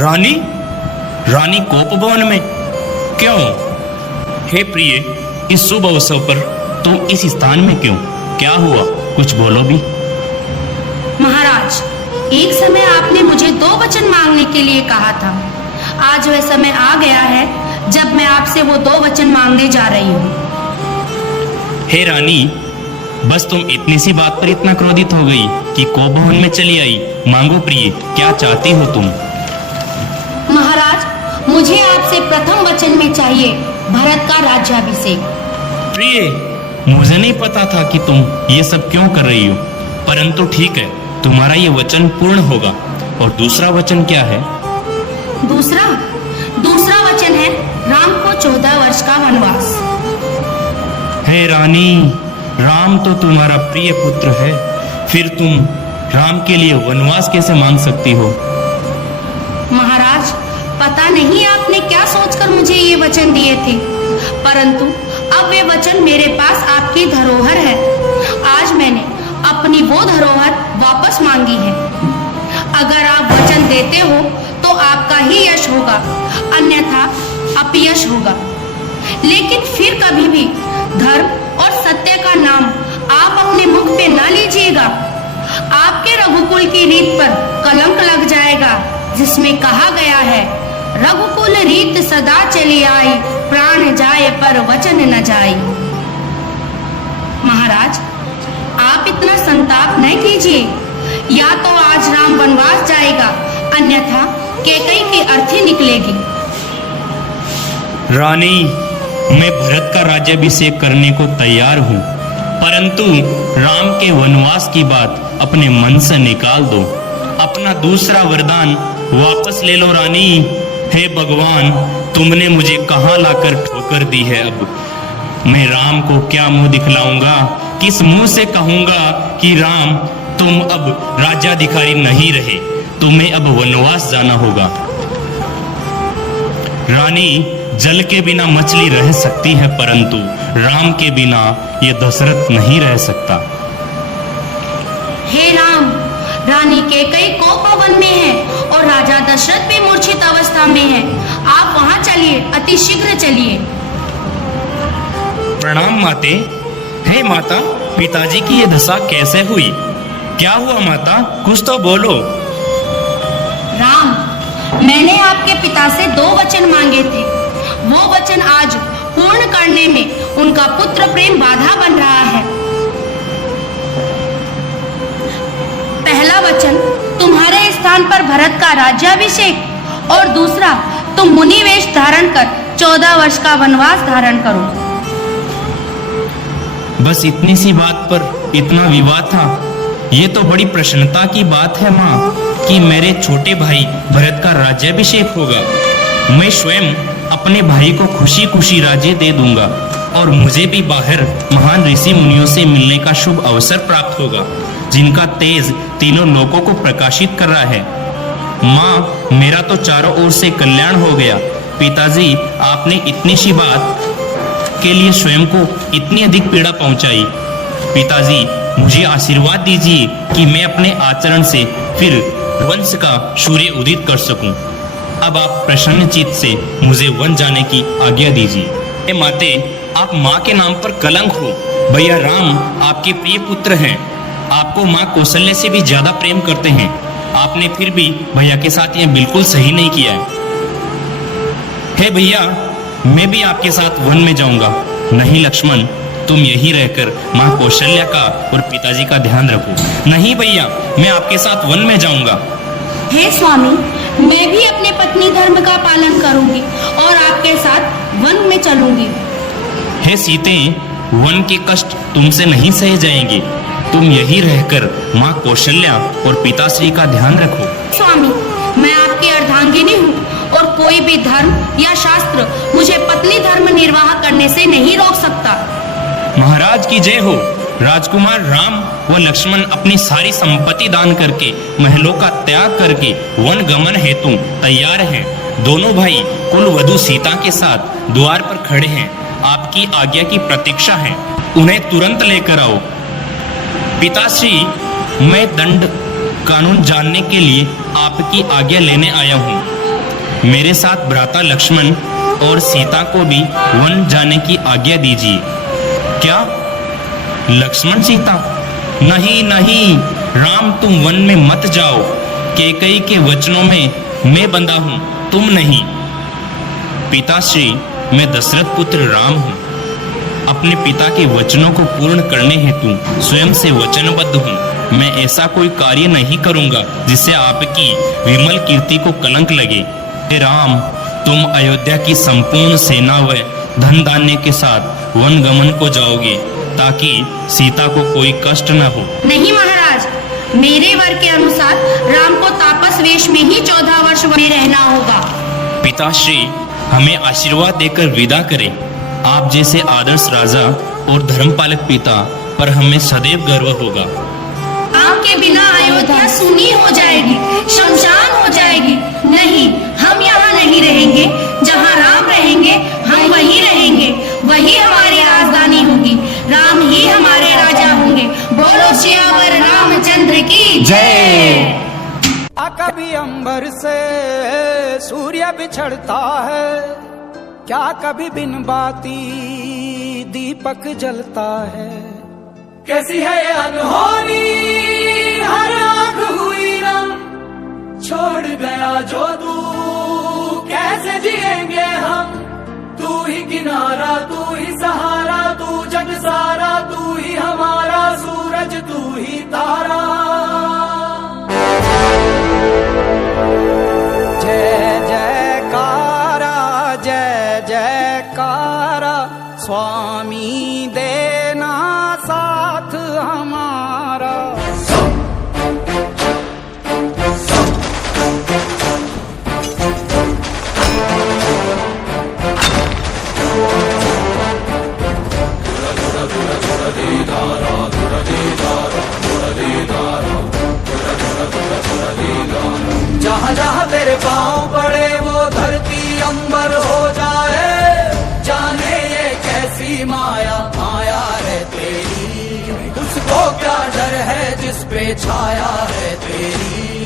रानी रानी कोप भवन में क्यों? हे प्रिय, इस शुभ अवसर पर तुम इस स्थान में क्यों? क्या हुआ? कुछ बोलो भी। महाराज, एक समय आपने मुझे 2 वचन मांगने के लिए कहा था। आज वह समय आ गया है जब मैं आपसे वो 2 वचन मांगने जा रही हूँ। हे रानी, बस तुम इतनी सी बात पर इतना क्रोधित हो गई कि कोप भवन में चली आई। मांगो प्रिय, क्या चाहती हो तुम? महाराज, मुझे आपसे प्रथम वचन में चाहिए भरत का राज्याभिषेक। प्रिय, मुझे नहीं पता था कि तुम ये सब क्यों कर रही हो, परंतु ठीक है, तुम्हारा ये वचन पूर्ण होगा। और दूसरा वचन क्या है? दूसरा वचन है राम को 14 वर्ष का वनवास। हे रानी, राम तो तुम्हारा प्रिय पुत्र है, फिर तुम राम के लिए वनवास कैसे मांग सकती हो? महाराज, पता नहीं आपने क्या सोचकर मुझे ये वचन दिए थे, परंतु अब वे वचन मेरे पास आपकी धरोहर है। आज मैंने अपनी वो धरोहर वापस मांगी है। अगर आप वचन देते हो तो आपका ही यश होगा, अन्यथा अपयश होगा। लेकिन फिर कभी भी धर्म और सत्य का नाम आप अपने मुख पे ना लीजिएगा। आपके रघुकुल की रीत पर कलंक लग जाएगा, जिसमें कहा गया है, रघुकुल रीत सदा चली आई, प्राण जाए पर वचन न जाए। महाराज, आप इतना संताप न कीजिए। या तो आज राम वनवास जाएगा, अन्यथा कैकई की अर्थी निकलेगी। रानी, मैं भरत का राज्याभिषेक करने को तैयार हूँ, परंतु राम के वनवास की बात अपने मन से निकाल दो। अपना दूसरा वरदान वापस ले लो रानी। हे भगवान, तुमने मुझे कहाँ लाकर ठोकर दी है। अब मैं राम को क्या मुंह दिखलाऊंगा? किस मुंह से कहूंगा कि राम, तुम अब राज्याधिकारी नहीं रहे, तुम्हें अब वनवास जाना होगा। रानी, जल के बिना मछली रह सकती है, परंतु राम के बिना ये दशरथ नहीं रह सकता। हे राम, रानी कैकई कोप भवन में है और राजा दशरथ भी मूर्छित अवस्था में है। आप वहां चलिए, अति शीघ्र चलिए। प्रणाम माते। हे माता, पिताजी की ये दशा कैसे हुई? क्या हुआ माता? कुछ तो बोलो। राम, मैंने आपके पिता से 2 वचन मांगे थे। वो वचन आज पूर्ण करने में उनका पुत्र प्रेम बाधा बन रहा है। पहला वचन, तुम्हारे स्थान पर भरत का राज्याभिषेक, और दूसरा, तुम मुनि वेश धारण कर 14 वर्ष का वनवास धारण करो। बस इतनी सी बात पर इतना विवाद था? ये तो बड़ी प्रसन्नता की बात है माँ कि मेरे छोटे भाई भरत का राज्याभिषेक होगा। मैं स्वयं अपने भाई को खुशी खुशी राज्य दे दूंगा, और मुझे भी बाहर महान ऋषि मुनियों से मिलने का शुभ अवसर प्राप्त होगा, जिनका तेज तीनों लोकों को प्रकाशित कर रहा है। माँ, मेरा तो चारों ओर से कल्याण हो गया। पिताजी, आपने इतनी सी बात के लिए स्वयं को इतनी अधिक पीड़ा पहुंचाई। पिताजी, मुझे आशीर्वाद दीजिए कि मैं अपने आचरण से फिर वंश का सूर्य उदित कर सकूं। अब आप प्रसन्नचित से मुझे वन जाने की आज्ञा दीजिए। हे माते, आप माँ के नाम पर कलंक हो। भैया राम आपके प्रिय पुत्र हैं, आपको माँ कौशल्या से भी ज्यादा प्रेम करते हैं। आपने फिर भी भैया के साथ यह बिल्कुल सही नहीं किया है। हे भैया, मैं भी आपके साथ वन में जाऊंगा। नहीं लक्ष्मण, तुम यहीं रहकर माँ कौशल्या का और पिताजी का ध्यान रखो। नहीं भैया, मैं आपके साथ वन में जाऊंगा। हे स्वामी, मैं भी अपने पत्नी धर्म का पालन करूंगी और आपके साथ वन में चलूंगी। हे सीते, वन के कष्ट तुमसे नहीं सहे जाएंगे। तुम यहीं रहकर माँ कौशल्या और पिताश्री का ध्यान रखो। स्वामी, मैं आपकी अर्धांगिनी हूँ और कोई भी धर्म या शास्त्र मुझे पत्नी धर्म निर्वाह करने से नहीं रोक सकता। महाराज की जय हो। राजकुमार राम व लक्ष्मण अपनी सारी संपत्ति दान करके, महलों का त्याग करके वन गमन हेतु तैयार हैं। दोनों भाई कुल वधू सीता के साथ द्वार पर खड़े हैं, आपकी आज्ञा की प्रतीक्षा है। उन्हें तुरंत लेकर आओ। पिताश्री, मैं दंड कानून जानने के लिए आपकी आज्ञा लेने आया हूँ। मेरे साथ भ्राता लक्ष्मण और सीता को भी वन जाने की आज्ञा दीजिए। क्या लक्ष्मण सीता? नहीं नहीं, राम तुम वन में मत जाओ। कैकेयी के वचनों में मैं बंधा हूं, तुम नहीं। पिताश्री, मैं दशरथ पुत्र राम हूं। अपने पिता के वचनों को पूर्ण करने हेतु स्वयं से वचनबद्ध हूं। मैं ऐसा कोई कार्य नहीं करूंगा जिससे आपकी विमल कीर्ति को कलंक लगे। हे राम, तुम अयोध्या की संपूर्ण सेना व धन धान्य के साथ वन गमन को जाओगे ताकि सीता को कोई कष्ट न हो। नहीं महाराज, मेरे वर के अनुसार राम को तापस वेश में ही 14 वर्ष में रहना होगा। पिताश्री, हमें आशीर्वाद देकर विदा करें। आप जैसे आदर्श राजा और धर्मपालक पिता पर हमें सदैव गर्व होगा। आपके बिना अयोध्या सूनी हो जाएगी, शमशान हो जाएगी। नहीं, हम यहाँ नहीं रहेंगे। जहाँ राम रहेंगे हम वहीं रहेंगे। वही हमारी राजधानी होगी। राम ही हमारे राजा होंगे। बोलो सियावर रामचंद्र की जय। कभी अंबर से सूर्य बिछड़ता है, क्या कभी बिन बाती दीपक जलता है। कैसी है ये अनहोनी, हर आंख हुई नम, छोड़ गया जो तू कैसे जिएंगे हम। तू ही किनारा, तू ही सहारा, तू जग सारा, तू ही हमारा सूरज, तू ही तारा। जय जयकारा, जय जयकारा, स्वामी देना साथ हमारा। जहाँ जहाँ तेरे पाँव पड़े वो धरती अंबर हो जाए। जाने ये कैसी माया, माया है तेरी। उसको क्या डर है जिस पे छाया है तेरी।